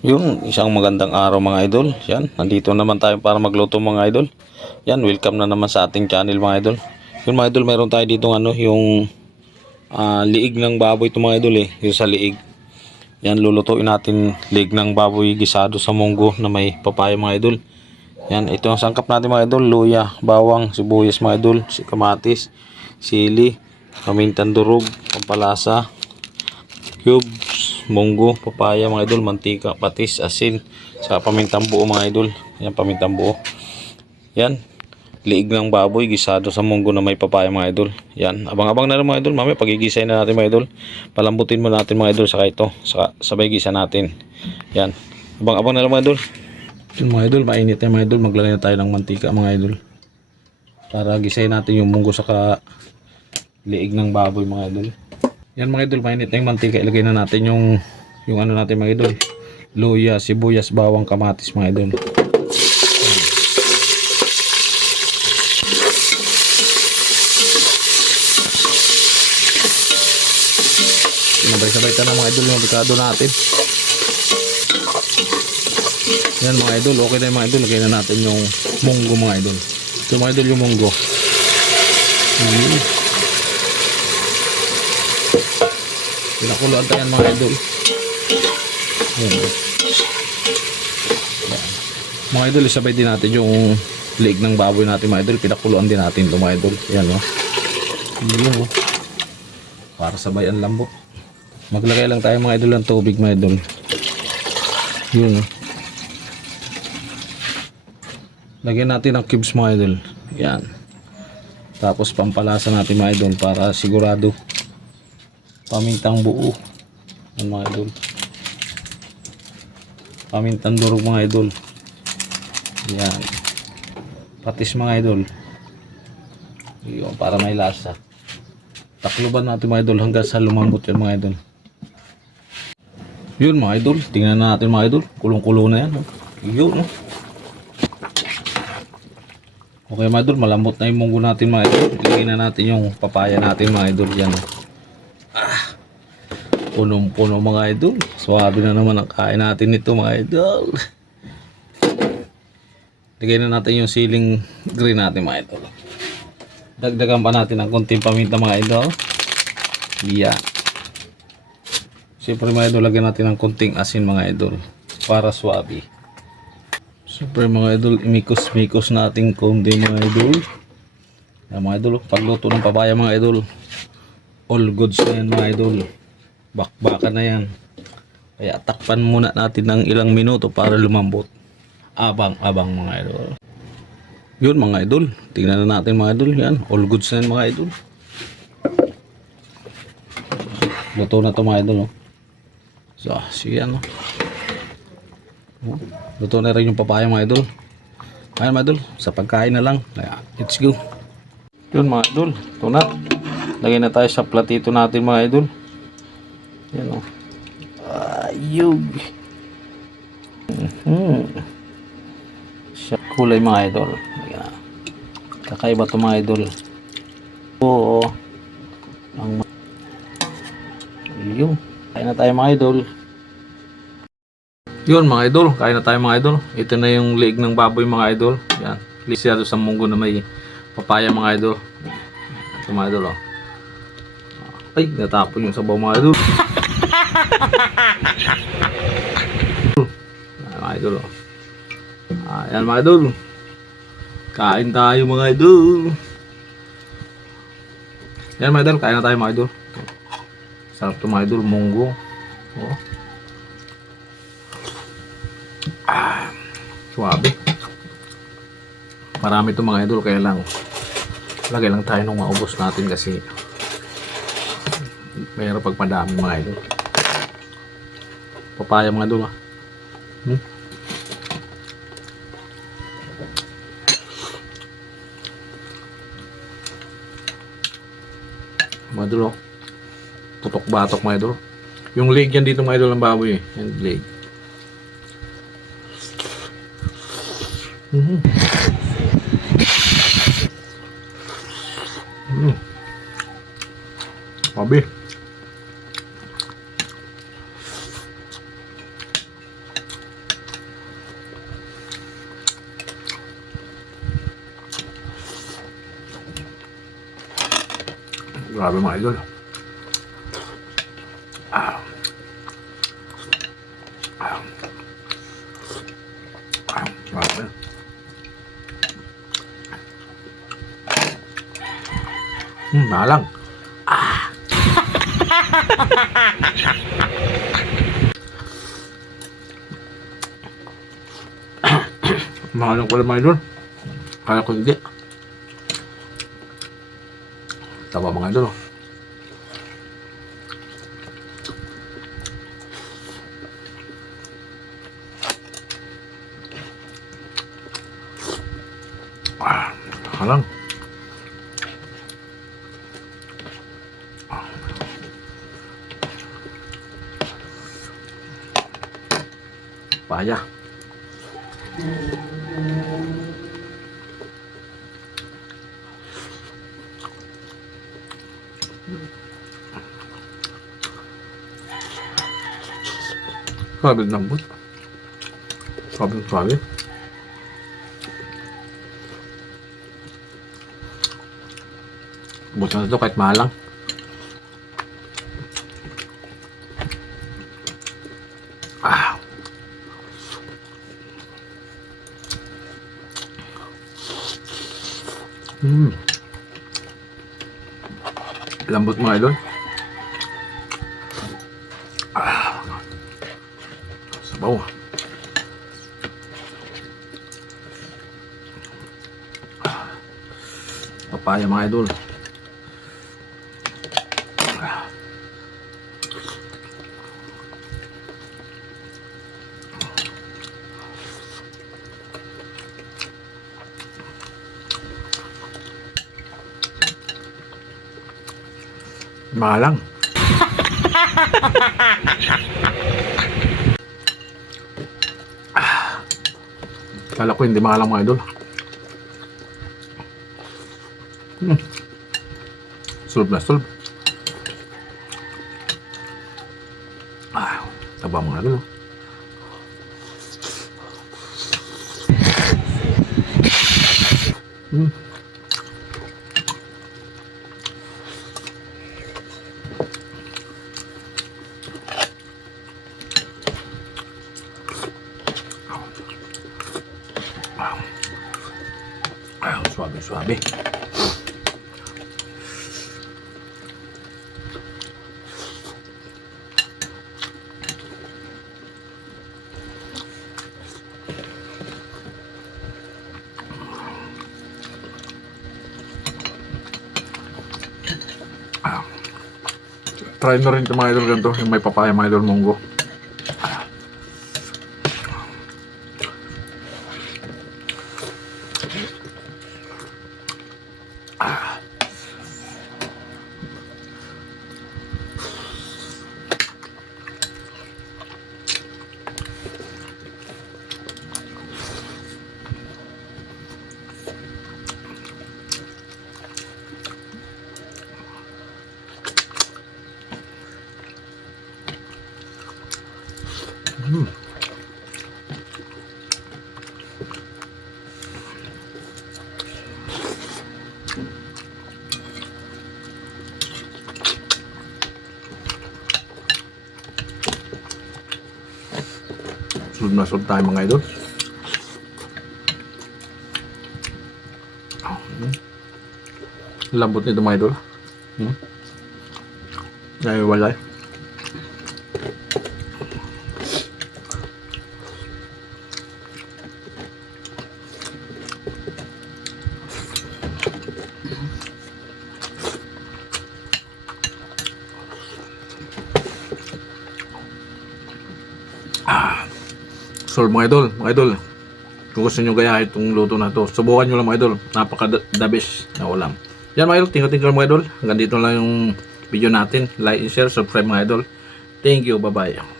Yung isang magandang araw mga idol. Yan, nandito naman tayo para magluto mga idol. Yan, welcome na naman sa ating channel mga idol. Yung mga idol, meron tayo dito yung liig ng baboy ito mga idol yung sa liig. Yan, lulutuin natin liig ng baboy gisado sa munggo na may papaya mga idol. Yan, ito ang sangkap natin mga idol. Luya, bawang, sibuyas mga idol, kamatis, sili, pamintang durog, pampalasa, cubes, munggo, papaya mga idol, mantika, patis, asin, sa pamintang buo mga idol. Yan, pamintang buo. Yan, liig ng baboy gisado sa munggo na may papaya mga idol. Yan, abang-abang na lang mga idol. Mamaya pagigisay na natin mga idol. Palambutin mo natin mga idol, saka ito, saka sabay gisa natin. Yan, abang-abang na lang mga idol. Yan mga idol, mainit yan mga idol. Maglagay na tayo ng mantika mga idol, para gisay natin yung munggo saka liig ng baboy mga idol. Yan mga idol, mainit na yung mantika. Ilagay na natin yung ano natin mga idol. Luya, sibuyas, bawang, kamatis mga idol. Sabay-sabay ito na mga idol yung ricado natin. Yan mga idol, okay na yung mga idol. Lagay na natin yung munggo mga idol. Ito mga idol yung munggo. Pinakuluan tayo mga idol. Yan. Mga idol, isabay din natin yung liig ng baboy natin mga idol. Pinakuluan din natin ito mga idol. Yan o. Yan o. Para sabay ang lambot. Maglagay lang tayo mga idol ng tubig mga idol. Yun o. Lagyan natin ng cubes mga idol. Yan. Tapos pampalasa natin mga idol para sigurado. Pamintang buo. Yan mga idol. Pamintang durog mga idol. Yan. Patis mga idol. Yun, para may lasa. Takluban natin mga idol hanggang sa lumambot yan mga idol. Yun mga idol. Tingnan natin mga idol. Kulong-kulo na yan. Yun. Okay mga idol. Malambot na yung munggo natin mga idol. Ilagay na natin yung papaya natin mga idol. Yan. Punong-puno mga idol. Swabe na naman ang kain natin nito mga idol. Lagay na natin yung siling green natin mga idol. Dagdagan pa natin ng konting paminta mga idol. Yan. Siyempre mga idol, lagyan natin ng konting asin mga idol para swabe. Siyempre mga idol, imikos-mikos natin konti mga idol. Yan mga idol, pagluto ng papaya mga idol, all goods na yan mga idol. Bakbakan na yan. Kaya takpan muna natin ng ilang minuto para lumambot. Abang-abang mga idol. Yun mga idol. Tingnan na natin mga idol. Yan. All goods na yan mga idol. Luto na to mga idol. Oh. So, siyan. Oh. Luto na rin yung papaya mga idol. Ayan mga idol. Sa pagkain na lang. Kaya, let's go. Yun mga idol. Ito na. Lagay na tayo sa platito natin mga idol. Yan o. Ayug. Kulay mga idol. Yan. Kakaiba ito mga idol. Oo. Ayun. Kain na tayo mga idol. Yun mga idol. Kain na tayo mga idol. Ito na yung liig ng baboy mga idol. Yan. Lisyado sa munggo na may papaya mga idol. Ito mga idol o. Ay, natapon yung sabaw mga idol. Mga idol oh. Ayan mga idol. Kain tayo mga idol. Ayan mga idol, kain na tayo mga idol. Sarap to mga idol, munggo. Oh. Suwabe. Marami to mga idol, kaya lang lagay lang tayo nung maubos natin kasi mayroon pagpadami mga idol. Papaya mga idol. Mga idol oh. Tutok batok mga idol. Yung leg yan dito mga idol ng baboy eh. Yung leg. Sabi. Grabe mga idol. Ah. Ah. Ah. Grabe. Malang. Malang pala mga idol. Kaya ko hindi. Tama mga idol. Halang. Paya. Sabi lambot. Sabi. Buto na ito kahit mahal lang. Ah. Lambot mga idol. Sabaw. Papaya mga idol. Malang. Kala ko hindi malang mga idol. Solve na solve. Taba mga idol. Suabe. Try na rin ito mga idol ganito, yung may papaya mga idol munggo. Sunod na sunod tayo mga idol. Lambot nito mga idol. Naiwalay. Solve mga idol, kung gusto nyo gayahin itong luto na to, subukan nyo lang mga idol, napaka the best na ulam. Yan mga idol, tingnan mga idol, hanggang dito lang yung video natin. Like and share, subscribe mga idol. Thank you, bye bye.